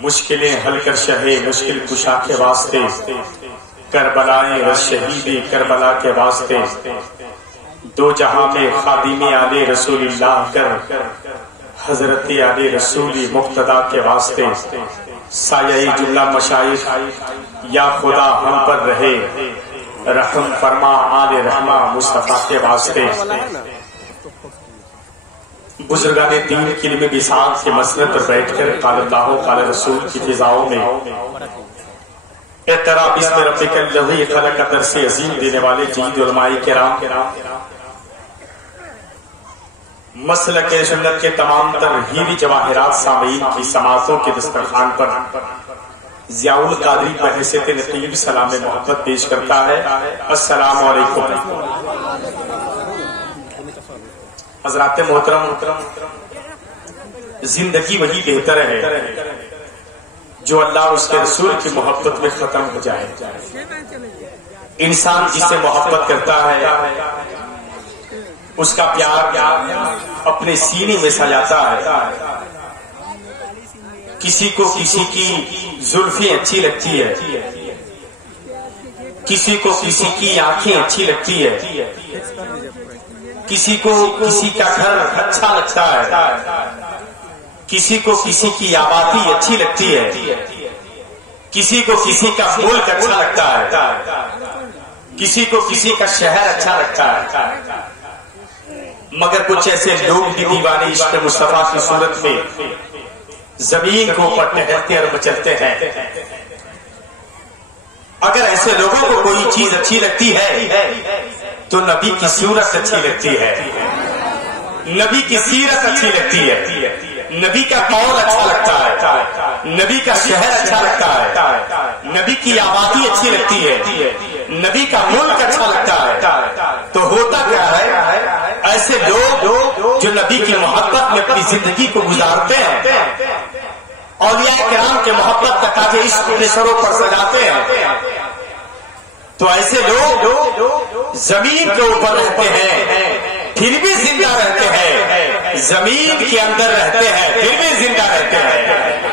مشکلیں حل کر شہے مشکل کشا کے واسطے، کربلائے رش شہید کربلا کے واسطے، دو جہاں میں خادم آل رسول اللہ کر، حضرت آل رسول مقتدا کے واسطے، سایہ جملہ مشائخ یا خدا ہم پر رہے، رحم فرما آل رحمہ مصطفیٰ کے واسطے۔ بزرگان دین کی علم بساط کے مسند پر بیٹھ کر قال اللہ قال رسول کی فضاؤں میں اقرا باسم ربک الذی خلق درس عظیم دینے والے جید علماء کرام، مسلک سنت کے تمام تر ہیوی جواہرات سامعین کی سماعتوں کے دسترخوان پر ضیاء القادری بحیثیت نقیب سلام محبت پیش کرتا ہے۔ السلام علیکم۔ حضرات محترم، زندگی وہی بہتر ہے جو اللہ اور اس کے رسول کی محبت میں ختم ہو جائے۔ انسان جس سے محبت کرتا ہے اس کا پیار اپنے سینے میں سجاتا ہے۔ کسی کو کسی کی زلفیں اچھی لگتی ہے، کسی کو کسی کی آنکھیں اچھی لگتی ہے، کسی کو کسی کا گھر اچھا لگتا ہے، کسی کو کسی کی آبادی اچھی لگتی ہے، کسی کو کسی کا ملک اچھا لگتا ہے، کسی کو کسی کا شہر اچھا لگتا ہے، مگر کچھ ایسے لوگ بھی دیوانے عشق مصطفیٰ کی صورت میں زمین کو اوپر ٹہلتے اور مچلتے ہیں۔ اگر ایسے لوگوں کو کوئی چیز اچھی لگتی ہے تو نبی کی صورت اچھی لگتی ہے، نبی کی سیرت اچھی لگتی ہے، نبی کا قول اچھا لگتا ہے، نبی کا شہر اچھا لگتا ہے، نبی کی آبادی اچھی لگتی ہے، نبی کا ملک اچھا لگتا ہے۔ تو ہوتا کیا ہے، ایسے لوگ جو نبی کی محبت میں اپنی زندگی کو گزارتے ہیں، اولیاء کرام کے محبت کا تاج عشق اپنے سروں پر سجاتے ہیں، تو ایسے لوگ زمین کے اوپر رہتے ہیں پھر بھی زندہ رہتے ہیں، زمین کے اندر رہتے ہیں پھر بھی زندہ رہتے ہیں۔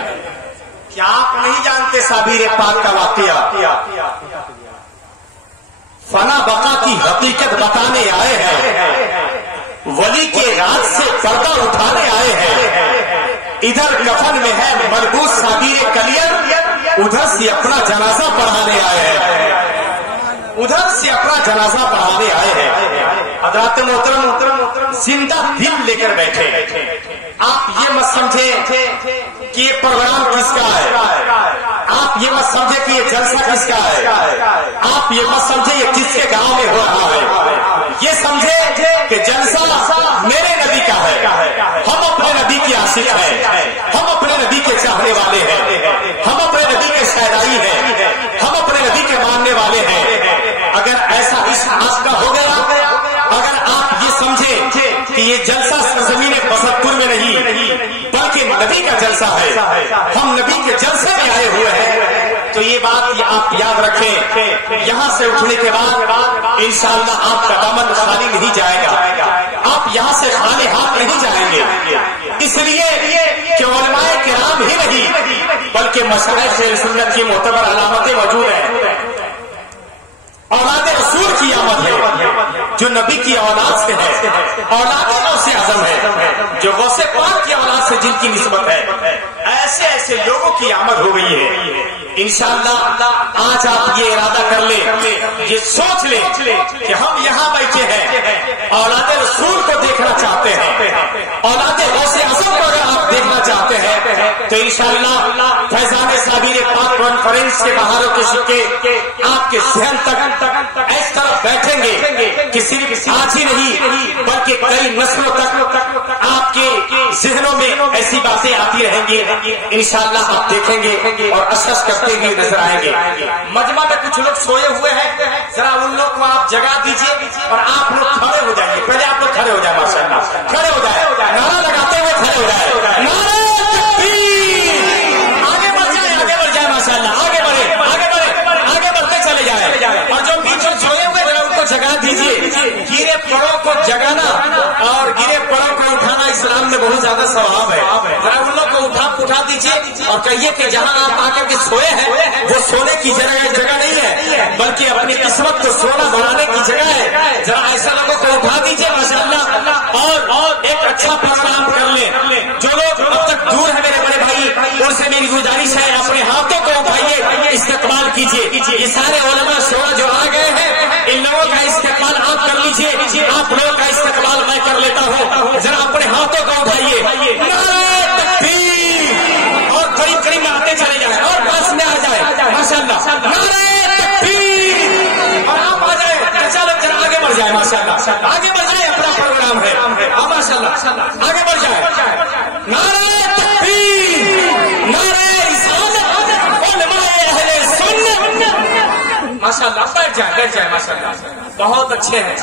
کیا آپ نہیں جانتے صابر پاک کا واقعہ؟ فنا بقا کی حقیقت بتانے آئے ہیں، ولی کے راز سے پردہ اٹھانے آئے ہیں۔ ادھر کفن میں ہے ملبوس صابر کلیر، ادھر سے اپنا جنازہ پڑھانے آئے ہیں، ادھر سے اپنا جنازہ پڑھانے آئے ہیں۔ حضرات محترم، زندہ دل لے کر بیٹھے، آپ یہ مت سمجھے کہ یہ پروگرام کس کا ہے، آپ یہ مت سمجھے کہ یہ جلسہ کس کا ہے، آپ یہ مت سمجھے یہ کس کے گاؤں میں ہو رہا ہے، یہ سمجھے کہ جلسہ میرے نبی کا ہے، ہم اپنے نبی کی عاشق ہیں، ہم اپنے نبی کے چاہنے والے ہیں، ہم اپنے نبی کے شہدائی ہیں، ہم اپنے نبی کے ماننے والے ہیں۔ اگر ایسا اس آج کا ہو گیا، اگر آپ یہ سمجھے کہ یہ جلسہ سرزمین بسنتپور میں نہیں بلکہ نبی کا جلسہ ہے، ہم نبی کے جلسے میں آئے ہوئے ہیں، تو یہ بات آپ یاد رکھیں، یہاں سے اٹھنے کے بعد انشاءاللہ آپ کا دامن خالی نہیں جائے گا، آپ یہاں سے خالی ہاتھ نہیں جائیں گے، اس لیے کہ علماء کرام ہی نہیں بلکہ مشائخ سنت کی معتبر علامتیں موجود ہیں۔ اولاد رسول کی آمد ہے جو نبی کی اولاد سے ہے، اولاد غوث اعظم ہے جو غوث پاک کی اولاد سے جن کی نسبت ہے، ایسے لوگوں کی آمد ہو گئی ہے۔ انشاءاللہ آج آپ یہ ارادہ کر لیں، یہ سوچ لیں کہ ہم یہاں بیٹھے ہیں، اولاد رسول کو دیکھنا چاہتے ہیں، اولاد غوث اعظم کو اگر آپ دیکھنا چاہتے ہیں تو انشاءاللہ فیضان صابر پاک کانفرنس کے بہاروں کے سکے آپ کے ذہن تک اس طرح بیٹھیں گے کہ صرف آج ہی نہیں بلکہ کئی نسلوں تک آپ کے ذہنوں میں ایسی باتیں آتی رہیں گی۔ انشاءاللہ آپ دیکھیں گے اور اسس کرتے ہوئے نظر آئیں گے۔ مجمع میں کچھ لوگ سوئے ہوئے ہیں، ذرا ان لوگ کو آپ جگا دیجیے اور آپ لوگ کھڑے ہو جائیے، پہلے آپ لوگ کھڑے ہو جائیں، ماشاءاللہ کھڑے ہو جائیں، نعرہ لگاتے ہوئے کھڑے ہو جائیں، نعرہ تکبیر، آگے بڑھ جائیں، ماشاءاللہ آگے بڑھتے چلے جائیں، اور جو بیچ میں سوئے ہوئے ان کو جگا دیجیے۔ گرے پڑوں کو جگانا اور گرے پڑوں کو اٹھانا اسلام میں بہت زیادہ ثواب ہے، ذرا ان لوگ کو اٹھا دیجیے اور کہیے کہ جہاں آپ آ کر کے سوئے ہیں وہ سونے کی جگہ نہیں ہے، بلکہ اپنی قسمت کو سونا بنانے کی جگہ ہے. ذرا ایسا لوگوں کو اٹھا دیجیے ماشاءاللہ اور ایک اچھا پروگرام کر لیں. جو لوگ اب تک دور ہے میرے بڑے بھائی، ان سے میری گزارش ہے اپنے ہاتھوں کو اٹھائیے، استقبال کیجیے. یہ سارے علماء شورا جو آ گئے ہیں، ان لوگوں کا استقبال آپ کر لیجیے. آپ لوگوں کا استقبال میں کر لیتا ہوں. ذرا اپنے ہاتھوں کو اٹھائیے. نعرہ تکبیر، اور قریب قریب میں آتے چلے جائیں اور پاس میں آ جائے ماشاءاللہ. نعرہ تکبیر، اور آپ آ جائیں. چلو ذرا آگے بڑھ جائے ماشاءاللہ، آگے بڑھ جائے. اپنا پروگرام ہے ماشاءاللہ، آگے بڑھ جائے. نعرہ تکبیر، نعرہ رسالت، علماء اہل سنت. ماشاءاللہ بیٹھ جائیں ماشاءاللہ، بہت اچھے ہیں.